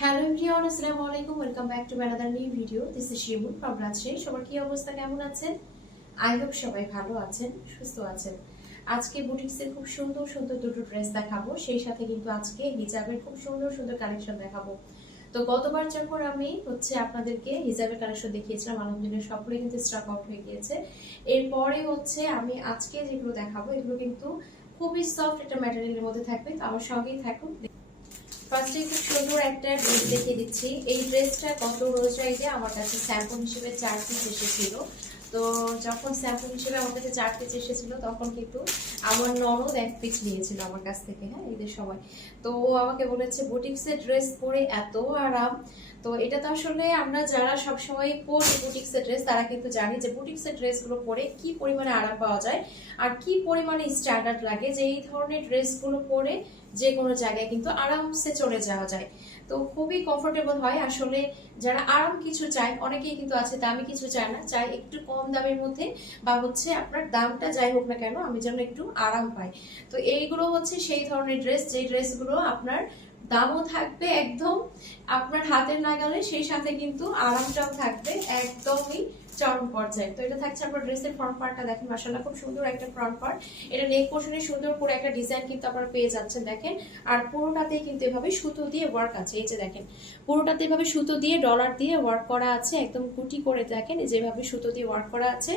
Hello everyone, আসসালামু আলাইকুম। Welcome back to another new video. This is Shimul from Rajshahi. সবার কি অবস্থা, কেমন আছেন? আই হোপ সবাই ভালো আছেন, সুস্থ আছেন। আজকে বুটিক্সের খুব সুন্দর সুন্দর দুটো ড্রেস দেখাবো, সেই সাথে কিন্তু আজকে হিজাবের খুব সুন্দর সুন্দর কালেকশন দেখাবো। তো গতবার যখন আমি আপনাদেরকে হিজাবের কালেকশন দেখিয়েছিলাম, আলহামদুলিল্লাহ সবগুলো কিন্তু স্টক আউট হয়ে গিয়েছে। এরপরে আমি আজকে যেগুলো দেখাবো এগুলো কিন্তু খুবই সফট একটা ম্যাটেরিয়ালের মধ্যে থাকবে। তো আমার সঙ্গেই থাকুন। ফার্স্টে খুব সুন্দর একটা ড্রেস দেখিয়ে দিচ্ছি। এই ড্রেসটা গত রোজ রাইজে আমার কাছে স্যাম্পল হিসেবে 4 পিস এসেছিল। তো যখন স্যাম্পল হিসেবে আমার কাছে 4 পিস এসেছিল তখন কিন্তু আমার ননদ 1 পিস নিয়েছিল আমার কাছ থেকে, হ্যাঁ, ঈদের সময়। তো ও আমাকে বলেছে বুটিক্সের ড্রেস পরে এত আরাম। তো এটা তো আসলে আমরা যারা সবসময় পরি বুটিক্সের ড্রেস তারা কিন্তু জানি যে বুটিক্সের ড্রেসগুলো পরে কি পরিমাণে আরাম পাওয়া যায় আর কি পরিমাণে স্ট্যান্ডার্ড লাগে, যে এই ধরনের ড্রেসগুলো পরে যে কোনো জায়গায় কিন্তু আরামসে চলে যাওয়া যায়। তো খুবই কমফোর্টেবল হয়। আসলে যারা আরাম কিছু চায়, অনেকেই কিন্তু আছে দামি কিছু চায় না, চাই একটু কম দামের মধ্যে বা আপনার দামটা যাই হোক না কেন আমি যেন একটু আরাম পাই। তো এইগুলো সেই ধরনের ড্রেস, যে ড্রেসগুলো আপনার দামও থাকবে একদম আপনার হাতের নাগালে, সেই সাথে কিন্তু আরামটাও থাকবে একদমই চরম পর্যায়ে। তো এটা থাকছে আপনার ড্রেসের ফ্রন্ট পার্টটা দেখেন, মাশাআল্লাহ খুব সুন্দর একটা ফ্রন্ট পার্ট। এটা নেক পোর্শনে সুন্দর করে একটা ডিজাইন কিন্তু আপনারা পেয়ে যাচ্ছেন দেখেন। আর পুরোটাতেই কিন্তু এভাবে সুতো দিয়ে ওয়ার্ক আছে, এই যে দেখেন পুরোটাতে এভাবে সুতো দিয়ে ডলার দিয়ে ওয়ার্ক করা আছে, একদম কুটি করে দেখেন যেভাবে সুতো দিয়ে ওয়ার্ক করা আছে।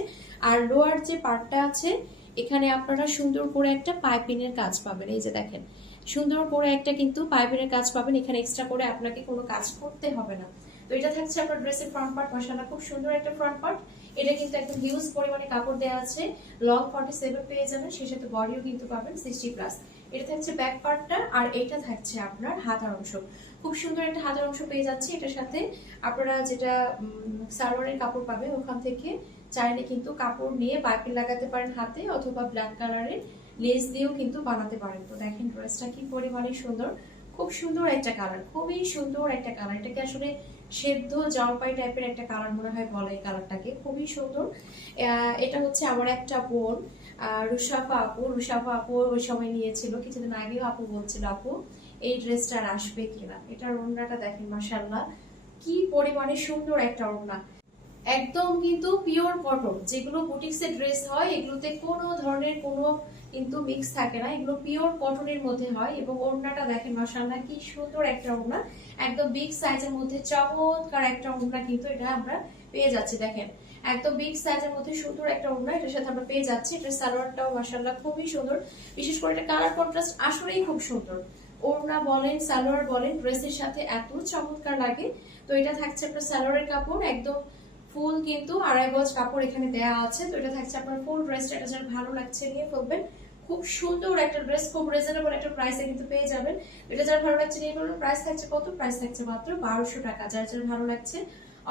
আর লোয়ার যে পার্টটা আছে এখানে আপনারা সুন্দর করে একটা পাইপিংয়ের কাজ পাবেন, এই যে দেখেন সুন্দর করে একটা কিন্তু পাইপিংয়ের কাজ পাবেন। এখানে এক্সট্রা করে আপনাকে কোনো কাজ করতে হবে না। তো এটা থাকছে আপনার ড্রেসের ফ্রন্ট পার্ট, মাশাআল্লাহ খুব সুন্দর একটা ফ্রন্ট পার্ট। এটা কিন্তু একদম হিউজ পরিমাণে কাপড় দেওয়া আছে, লং 47 পেয়ে যাবেন, সেই সাথে বডিও কিন্তু পাবেন 60+। এটা থাকছে ব্যাক পার্টটা, আর এটা থাকছে আপনার হাতার অংশ। খুব সুন্দর একটা হাতার অংশ পেয়ে যাচ্ছে। এটার সাথে আপনারা যেটা সালোয়ারের কাপড় পাবেন ওখান থেকে চাইলে কিন্তু কাপড় নিয়ে পাইপিং লাগাতে পারেন হাতে, অথবা ব্ল্যাক কালারের লেস দিয়েও কিন্তু বানাতে পারেন। তো দেখেন ড্রেসটা কি পরিমাণে সুন্দর, খুব সুন্দর একটা কালার, খুবই সুন্দর একটা কালার। এটাকে আসলে সেদ্ধ জলপাই টাইপের একটা কালার মনে হয় বলে এই কালারটাকে, খুবই সুন্দর। এটা আমার একটা বোন রুশাফা আপু ওই সময় নিয়েছিল, কিছুদিন আগেও আপু বলছিল আপু এই ড্রেসটা আসবে কিনা। এটার ওড়নাটা দেখেন, মাশাআল্লাহ কি পরিমাণে সুন্দর একটা ওড়না, একদম কিন্তু পিওর কটন। যেগুলো বুটিক্সের ড্রেস হয় এগুলোতে কোনো ধরনের কোনো কিন্তু মিক্স থাকে না, এগুলো পিওর কটনের মধ্যে হয়। এবং ওড়নাটা দেখেন মাশাআল্লাহ কি সুন্দর একটা ওড়না, একদম বিগ সাইজের মধ্যে চমৎকার একটা ওড়না কিন্তু এটা আমরা পেয়ে যাচ্ছি। দেখেন একদম বিগ সাইজের মধ্যে সুন্দর একটা ওড়না এটার সাথে আমরা পেয়ে যাচ্ছি। এটার সালোয়ারটাও মাশাআল্লাহ খুবই সুন্দর, বিশেষ করে এটা কালার কন্ট্রাস্ট আসলেই খুব সুন্দর। ওড়না বলেন সালোয়ার বলেন ড্রেসের সাথে এত চমৎকার লাগে। তো এটা থাকছে আপনার সালোয়ারের কাপড়, একদম ফুল কিন্তু 2.5 গজ কাপড় এখানে দেয়া আছে। তো এটা থাকছে আপনার ফুল ড্রেসটা, এটা যার ভালো লাগছে নিয়ে ফেলবেন। খুব সুন্দর একটা ড্রেস, খুব রিজনেবল একটা প্রাইসে কিন্তু পেয়ে যাবেন। এটা যার ভালো লাগছে নিয়ে ফেলবেন। প্রাইস থাকছে কত? প্রাইস থাকছে মাত্র 1200 টাকা। যার যার ভালো লাগছে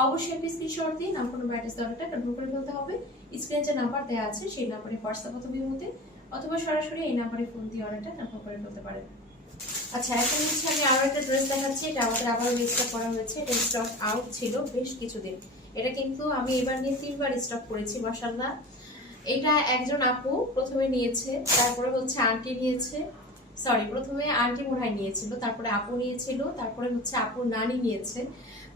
অবশ্যই আপনি স্ক্রিনশট দিয়ে নাম কোনো অ্যাড্রেস দেওয়াটা কনফার্ম করে ফেলতে হবে। স্ক্রিনে যে নাম্বার দেওয়া আছে সেই নাম্বারে হোয়াটসঅ্যাপ অথবা ইমোতে অথবা সরাসরি এই নাম্বারে ফোন দিয়ে অর্ডারটা কনফার্ম করে ফেলতে পারেন। আচ্ছা, এখন আমি আরো একটা ড্রেস দেখাচ্ছি। এটা আমাদের আবার রিস্টক করা হয়েছে, এটা স্টক আউট ছিল বেশ কিছুদিন। এটা কিন্তু আমি এবার নিয়ে 3বার স্টক করেছি, মাশাআল্লাহ। এটা একজন আপু প্রথমে নিয়েছে, তারপরে আন্টি নিয়েছে, সরি প্রথমে আন্টি মনে নিয়েছিল, তারপরে আপু নিয়েছিল, তারপরে আপুর নানি নিয়েছে।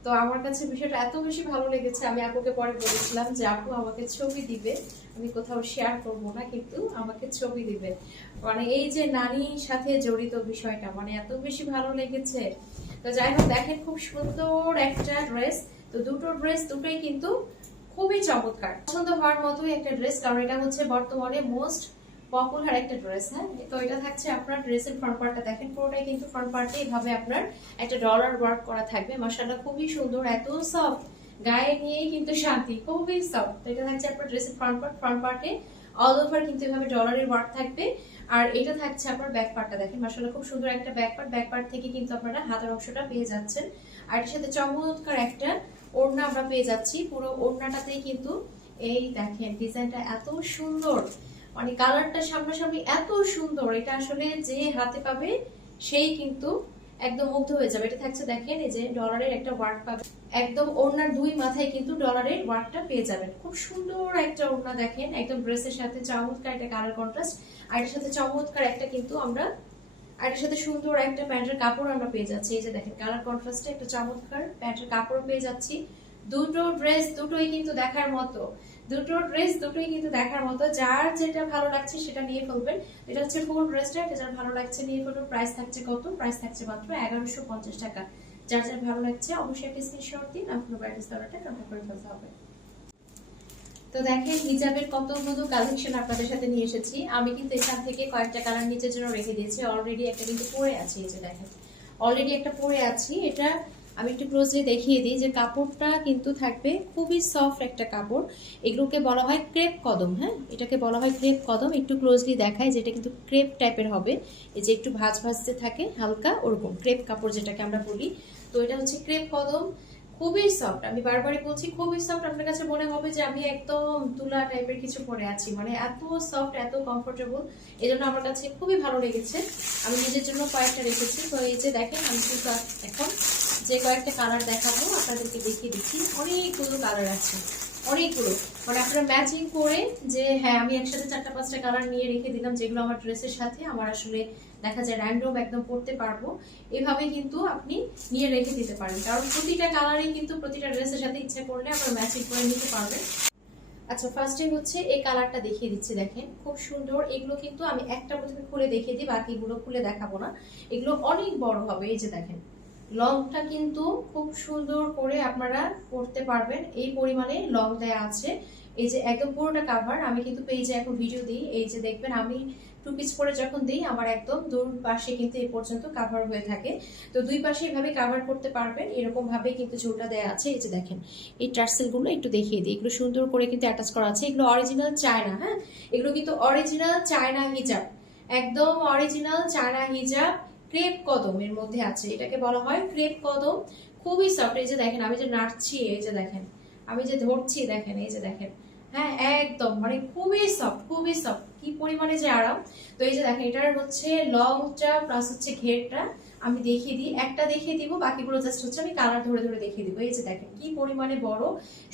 তো আমার কাছে বিষয়টা এত বেশি ভালো লেগেছে, আমি আপুকে পরে বলেছিলাম যে আপু আমাকে ছবি দিবে, আমি কোথাও শেয়ার করবো না কিন্তু আমাকে ছবি দিবে। মানে এই যে নানির সাথে জড়িত বিষয়টা মানে এত বেশি ভালো লেগেছে। তো যাই হোক দেখেন খুব সুন্দর একটা ড্রেস। তো দুটো ড্রেস দুটোই কিন্তু খুবই চমৎকার, পছন্দ হওয়ার মতোই একটা ড্রেস, কারণ এটা বর্তমানে মোস্ট পপুলার একটা ড্রেস। হ্যাঁ, তো এটা থাকছে আপনার ড্রেসের ফ্রন্ট পার্টটা দেখেন, পুরোটাই কিন্তু ফ্রন্ট পার্টে এইভাবে আপনার একটা ডলার ওয়ার্ক করা থাকবে, মাশাআল্লাহ খুবই সুন্দর, এত সফট, গায়ে নিয়েই কিন্তু শান্তি, খুবই সফট। তো এটা থাকছে আপনার ড্রেসের ফ্রন্ট পার্টে অল ওভার কিন্তু এভাবে ডলারের ওয়ার্ক থাকবে। আর এটা থাকছে আপনার ব্যাক পার্টটা দেখেন, মাশাআল্লাহ খুব সুন্দর একটা ব্যাক পার্ট থেকে কিন্তু আপনারা হাতের অংশটা পেয়ে যাচ্ছেন। আর এর সাথে চমৎকার একটা ওড়না আমরা পেয়ে যাচ্ছি, পুরো ওড়নাটাতেই কিন্তু এই দেখেন ডিজাইনটা এত সুন্দর, মানে কালারটা সামনাসামনি এত সুন্দর, এটা আসলে যে হাতে পাবে সেই কিন্তু একদম মুগ্ধ হয়ে যাবে। এটা থাকছে দেখেন এই যে ডলারের একটা ওয়ার্ক পাবে, একদম ওড়নার দুই মাথায় কিন্তু ডলারের ওয়ার্কটা পেয়ে যাবেন। খুব সুন্দর একটা ওড়না দেখেন, একদম ড্রেসের সাথে চমৎকার একটা কালার কন্ট্রাস্ট, আর এর সাথে চমৎকার একটা কিন্তু আমরা আর এর সাথে সুন্দর একটা প্যান্টের কাপড় আমরা পেয়ে যাচ্ছি। এই যে দেখেন কালার কন্ট্রাস্টে একটা চমৎকার প্যান্টের কাপড় পেয়ে যাচ্ছি। দুটো ড্রেস দুটোই কিন্তু দেখার মতো, যার যেটা ভালো লাগছে সেটা নিয়ে ফেলবেন। এটা হচ্ছে ফুল ড্রেসটা, এটা যার ভালো লাগছে নিয়ে ফেলবেন। প্রাইস থাকছে কত? প্রাইস থাকছে মাত্র 1150 টাকা। যার যার ভালো লাগছে অবশ্যই একটা স্ক্রিনশট দিন, আপনার ব্রাইডাল সালোয়ারটা কন্টাক্ট করে ফেলতে হবে। তো দেখেন হিজাবের কতগুলো কালেকশন আপনাদের সাথে নিয়ে এসেছি। আমি কিন্তু এখান থেকে কয়েকটা কালার নিচের জন্য রেখে দিয়েছি। অলরেডি একটা কিন্তু পরে আছে, এই যে দেখেন অলরেডি একটা পরে আছি। এটা আমি একটু ক্লোজলি দেখিয়ে দিই যে কাপড়টা কিন্তু থাকবে খুবই সফট একটা কাপড়। এগুলোকে বলা হয় ক্রেপ কদম। হ্যাঁ, এটাকে বলা হয় ক্রেপ কদম। একটু ক্লোজলি দেখায় যেটা কিন্তু ক্রেপ টাইপের হবে, এই যে একটু ভাঁজ ভাঁজতে থাকে হালকা, ওরকম ক্রেপ কাপড় যেটাকে আমরা বলি। তো এটা হচ্ছে ক্রেপ কদম, খুবই সফট। আমি বারবারই বলছি খুবই সফট। আপনার কাছে মনে হবে যে আমি একদম তুলা টাইপের কিছু পরে আছি, মানে এত সফট, এত কমফোর্টেবল। এই জন্য আমার কাছে খুবই ভালো লেগেছে। আমি নিজের জন্য কয়েকটা রেখেছি। তো এই যে দেখেন আমি কিন্তু এখন যে কয়েকটা কালার দেখাবো আপনাদেরকে দেখিয়ে দিচ্ছি। অনেকগুলো কালার আছে, অনেকগুলো, মানে আপনারা ম্যাচিং করে যে হ্যাঁ আমি একসাথে 4-5টা কালার নিয়ে রেখে দিলাম, যেগুলো আমার ড্রেসের সাথে আমার আসলে দেখা যায় র্যান্ডম একদম পড়তে পারবো, এভাবে কিন্তু আপনি নিয়ে রেখে দিতে পারেন। কারণ প্রতিটা কালারই কিন্তু প্রতিটা ড্রেসের সাথে ইচ্ছে করলে আপনারা ম্যাচিং করে নিতে পারবেন। আচ্ছা, ফার্স্টে হচ্ছে এই কালারটা দেখিয়ে দিচ্ছি, দেখেন খুব সুন্দর। এগুলো কিন্তু আমি একটা প্রথমে খুলে দেখিয়ে দিই, বাকিগুলো খুলে দেখাবো না, এগুলো অনেক বড় হবে। এই যে দেখেন লংটা কিন্তু খুব সুন্দর করে আপনারা পড়তে পারবেন, এই পরিমাণে লং দেয়া আছে। এই যে একদম পুরোটা কাভার। আমি কিন্তু পেজে এখন ভিডিও দিই, এই যে দেখবেন আমি 2 পিস পরে যখন দিই আমার একদম দুই পাশে কিন্তু এই পর্যন্ত কাভার হয়ে থাকে। তো দুই পাশে এভাবে কাভার করতে পারবেন, এরকম ভাবে কিন্তু ঝোলটা দেয়া আছে। এই যে দেখেন এই টার্সেল গুলো একটু দেখিয়ে দিই, এগুলো সুন্দর করে কিন্তু অ্যাটাচ করা আছে। এগুলো অরিজিনাল চায়না, হ্যাঁ এগুলো কিন্তু অরিজিনাল চায়না হিজাব, একদম অরিজিনাল চায়না হিজাব ক্রেপ কদমের মধ্যে আছে। এটাকে বলা হয় ক্রেপ কদম, খুবই সফট। এই যে দেখেন আমি যে নাড়ছি, এই যে দেখেন আমি যে ধরছি, দেখেন এই যে দেখেন, হ্যাঁ একদম মানে খুবই সফট, খুবই সফট, কি পরিমাণে যে আরাম। তো এই যে দেখেন এটার হচ্ছে লংটা প্লাস হচ্ছে ঘেরটা আমি দেখিয়ে দিই, একটা দেখিয়ে দিব, বাকিগুলো জাস্ট হচ্ছে আমি কালার ধরে ধরে দেখিয়ে দিব। এই যে দেখেন কি পরিমাণে বড়,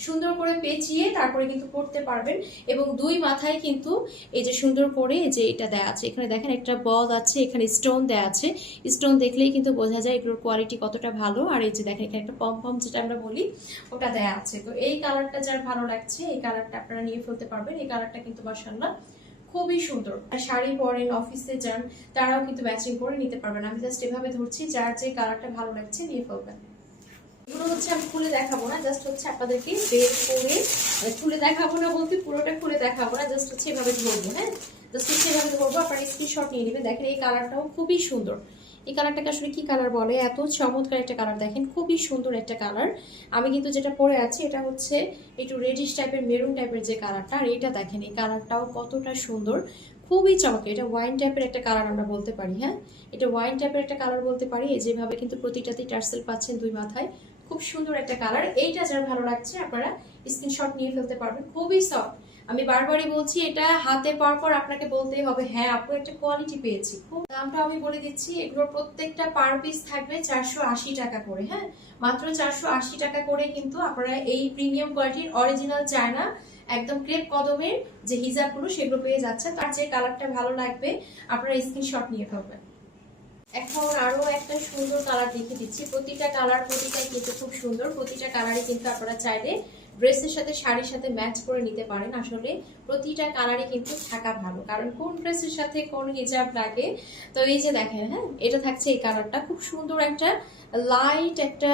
সুন্দর করে পেঁচিয়ে তারপরে কিন্তু পড়তে পারবেন। এবং দুই মাথায় কিন্তু এই যে সুন্দর করে যে এটা দেয়া আছে, এখানে দেখেন একটা বল আছে, এখানে স্টোন দেয়া আছে। স্টোন দেখলেই কিন্তু বোঝা যায় এগুলোর কোয়ালিটি কতটা ভালো। আর এই যে দেখেন এখানে একটা পম পম যেটা আমরা বলি ওটা দেয়া আছে। তো এই কালারটা যার ভালো লাগছে এই কালারটা আপনারা নিয়ে ফেলতে পারবেন। এই কালারটা কিন্তু মাশাআল্লাহ খুবই সুন্দর। শাড়ি পরেন, অফিসে যান, তারাও কিন্তু ম্যাচিং করে নিতে পারবেন। আমি জাস্ট এভাবে ধরছি, যার যে কালারটা ভালো লাগছে নিয়ে ফেলবেন। এগুলো হচ্ছে আমি খুলে দেখাবো না, জাস্ট হচ্ছে আপনাদেরকে বের করে, খুলে দেখাবো না বলতে পুরোটা খুলে দেখাবো না, জাস্ট হচ্ছে এভাবে ধরবো। হ্যাঁ জাস্ট হচ্ছে এভাবে ধরবো, আপনারা স্ক্রিনশট নিয়ে নেবেন। দেখেন এই কালারটাও খুবই সুন্দর। এই কালারটাকে আসলে কি কালার বলে, এত চমৎকার একটা কালার, দেখেন খুবই সুন্দর একটা কালার। আমি কিন্তু যেটা পরে আছি এটা হচ্ছে একটু রেডিশ টাইপের, মেরুন টাইপের যে কালারটা, আর এটা দেখেন এই কালারটাও কতটা সুন্দর, খুবই চমৎকার। এটা ওয়াইন টাইপের একটা কালার আমরা বলতে পারি। হ্যাঁ এটা ওয়াইন টাইপের একটা কালার বলতে পারি। এই যেভাবে কিন্তু প্রতিটাতেই টার্সেল পাচ্ছেন দুই মাথায়, খুব সুন্দর একটা কালার। এইটা যার ভালো লাগছে আপনারা স্ক্রিনশট নিয়ে ফেলতে পারবেন, খুবই সফট। আমি বারবারই বলছি এটা হাতে পাওয়ার পর আপনাকে বলতেই হবে হ্যাঁ আপু একটা কোয়ালিটি পেয়েছি। খুব দামটা আমি বলে দিচ্ছি, এগুলোর প্রত্যেকটা পার পিস থাকবে 480 টাকা করে। হ্যাঁ মাত্র 480 টাকা করে কিন্তু আপনারা এই প্রিমিয়াম কোয়ালিটির অরিজিনাল চায়না একদম ক্রেপ কদমের যে হিজাবগুলো সেগুলো পেয়ে যাচ্ছে। তার যে কালারটা ভালো লাগবে আপনারা স্ক্রিনশট নিয়ে ফেলবেন। এখন আরো একটা সুন্দর কালার দেখিয়ে দিচ্ছি। প্রতিটা কালার প্রতিটাই কিন্তু খুব সুন্দর, প্রতিটা কালারই কিন্তু আপনারা চাইলে ড্রেসের সাথে শাড়ির সাথে ম্যাচ করে নিতে পারেন। আসলে প্রতিটা কালারই কিন্তু থাকা ভালো, কারণ কোন ড্রেসের সাথে কোন হিজাব লাগে। তো এই যে দেখেন, হ্যাঁ এটা থাকছে এই কালারটা, খুব সুন্দর একটা লাইট একটা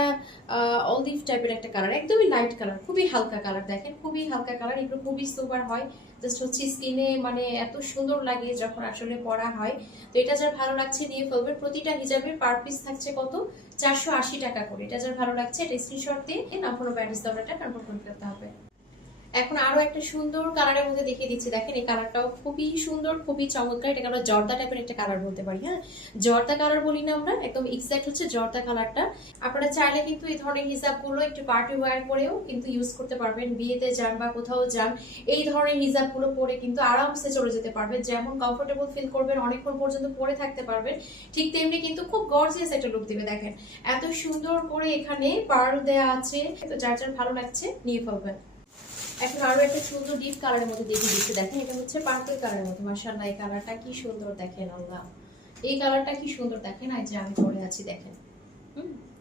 অলিভ টাইপের একটা কালার, একদমই লাইট কালার, খুবই হালকা কালার। দেখেন খুবই হালকা কালার, এগুলো খুবই সোবার হয়, জাস্ট হচ্ছে স্কিনে মানে এত সুন্দর লাগে যখন আসলে পরা হয়। তো এটা যার ভালো লাগছে নিয়ে ফেলবেন। প্রতিটা হিজাবের পার পিস থাকছে কত, 480 টাকা করে। এটা যার ভালো লাগছে এটা স্ক্রিনশট দিয়ে আপনার ব্যান্ডেজ দামটা কনফার্ম করে ফেলতে হবে। এখন আরো একটা সুন্দর কালারের মধ্যে দেখিয়ে দিচ্ছি, দেখেন এই কালারটাও খুবই সুন্দর, খুবই চমৎকার। এটাকে আমরা জর্দা টাইপের একটা কালার বলতে পারি। হ্যাঁ জর্দা কালার বলি না আমরা, একদম এক্সাক্ট হচ্ছে জর্দা কালারটা। আপনারা চাইলে কিন্তু এই ধরনের হিজাবগুলো একটু পার্টি ওয়্যার করেও কিন্তু ইউজ করতে পারবেন, বিয়েতে যান বা কোথাও যান এই ধরনের হিজাবগুলো পরে কিন্তু আরামসে চলে যেতে পারবেন। যেমন কমফোর্টেবল ফিল করবেন, অনেকক্ষণ পর্যন্ত পরে থাকতে পারবেন, ঠিক তেমনি কিন্তু খুব গর্জিয়াস একটা লুক দিবে। দেখেন এত সুন্দর করে এখানে পার্ল দেয়া আছে, তো যার যার ভালো লাগছে নিয়ে ফেলবেন। এখন আরো একটা সুন্দর ডিপ কালারের মধ্যে দেখিয়ে দিচ্ছি, দেখেন এটা হচ্ছে পার্পল কালারের মধ্যে। মাশাআল্লাহ এই কালারটা কি সুন্দর, দেখেন আল্লাহ এই কালারটা কি সুন্দর দেখেন, এই যে আমি পরে আছি দেখেন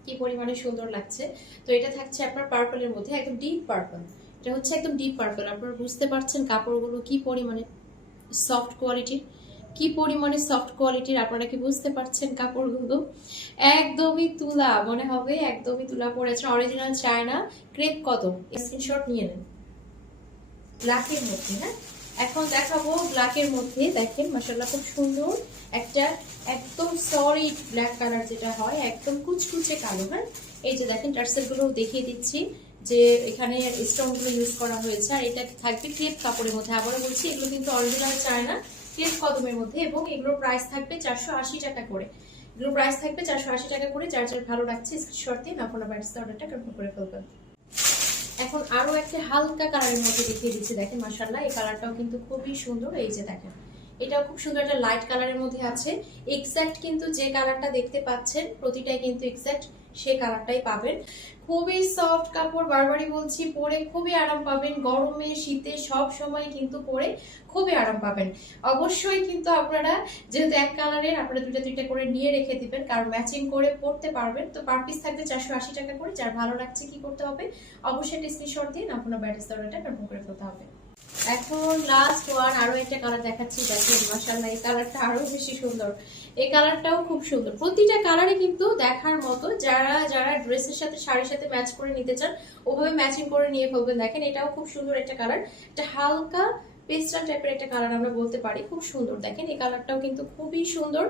কি পরিমাণে সুন্দর লাগছে। তো এটা থাকছে আপনার পার্পলের মধ্যে, একদম ডিপ পার্পল। এটা হচ্ছে একদম ডিপ পার্পল। আপনারা বুঝতে পারছেন কাপড়গুলো কি পরিমাণে সফট কোয়ালিটির, কি পরিমাণে সফট কোয়ালিটির, আপনারা কি বুঝতে পারছেন কাপড়গুলো একদমই তুলা মনে হবে, একদমই তুলা পড়েছে, original China crepe cotton. Screenshot নিয়ে নেন। ব্ল্যাকের মধ্যে, হ্যাঁ এখন দেখাবো ব্ল্যাকের মধ্যে। দেখেন মাশাআল্লাহ খুব সুন্দর একটা একদম সলিড ব্ল্যাক কালার যেটা হয়, একদম কুচকুচে কালো। হ্যাঁ এই যে দেখেন টার্সেল গুলো দেখিয়ে দিচ্ছি যে এখানে স্টোন গুলো ইউজ করা হয়েছে, আর এটা থাকবে ক্রেপ কাপড়ের মধ্যে। আবারও বলছি এগুলো কিন্তু অরিজিনাল চায়না ক্রেপ কদমের মধ্যে, এবং এগুলোর প্রাইস থাকবে 480 টাকা করে। এগুলোর প্রাইস থাকবে 480 টাকা করে। যার যার ভালো লাগছে স্ক্রিনশট দিন, আপনারা বাড়িতে অর্ডারটা কনফার্ম করে ফেলবেন। এখন আরো একটা হালকা কালারের মধ্যে দেখিয়ে দিচ্ছি, দেখেন মাশাআল্লাহ এই কালারটাও কিন্তু খুবই সুন্দর। এই যে দেখেন এটাও খুব সুন্দর একটা লাইট কালারের মধ্যে আছে। এক্স্যাক্ট কিন্তু যে কালারটা দেখতে পাচ্ছেন প্রতিটাই কিন্তু এক্স্যাক্ট সেই কালারটাই পাবেন। খুবই সফট কাপড়, বারবারই বলছি, পরে খুবই আরাম পাবেন। গরমে শীতে সব সময় কিন্তু পরে খুবই আরাম পাবেন। অবশ্যই কিন্তু আপনারা যেহেতু এক কালারের, আপনারা দুইটা দুইটা করে নিয়ে রেখে দিবেন, কারণ ম্যাচিং করে পরতে পারবেন। তো পার পিস থাকবে 480 টাকা করে। যার ভালো লাগছে কি করতে হবে, অবশ্যই একটা স্ক্রিনশট দিন, আপনার ব্যাটারি অর্ডারটা কনফার্ম করে ফেলতে হবে। এখন লাস্ট ওয়ান আরো একটা কালার দেখাচ্ছি, দেখেন মাশাআল্লাহ এই কালারটা আরো বেশি সুন্দর। এই কালারটাও খুব সুন্দর। প্রতিটা কালারে কিন্তু দেখার মতো। যারা যারা ড্রেসের সাথে শাড়ির সাথে ম্যাচ করে নিতে চান ওভাবে ম্যাচিং করে নিয়ে ফেলবেন। দেখেন এটাও খুব সুন্দর একটা কালার, একটা হালকা পেস্টাল টাইপের একটা কালার আমরা বলতে পারি, খুব সুন্দর। দেখেন এই কালারটাও কিন্তু খুবই সুন্দর।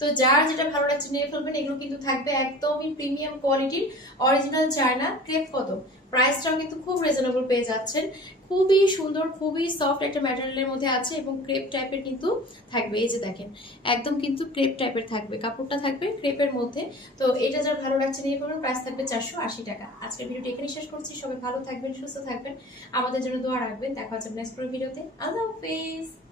তো যার যেটা ভালো লাগছে নিয়ে ফেলবেন। এগুলো কিন্তু থাকবে একদমই প্রিমিয়াম কোয়ালিটির অরিজিনাল চায়না ক্রেপ কটন। প্রাইসটাও কিন্তু খুব রিজনেবল পেয়ে যাচ্ছেন। খুবই সুন্দর, খুবই সফট একটা ম্যাটেরিয়ালের মধ্যে আছে, এবং ক্রেপ টাইপের কিন্তু থাকবে। এই যে দেখেন একদম কিন্তু ক্রেপ টাইপের থাকবে, কাপড়টা থাকবে ক্রেপের মধ্যে। তো এটা যার ভালো লাগছে নিয়ে ফেলবেন। প্রাইস থাকবে 480 টাকা। আজকের ভিডিওটি এখানে শেষ করছি। সবাই ভালো থাকবেন, সুস্থ থাকবেন, আমাদের জন্য দোয়া রাখবেন। দেখা হচ্ছে নেক্সট ভিডিওতে। আল্লাহ হাফেজ।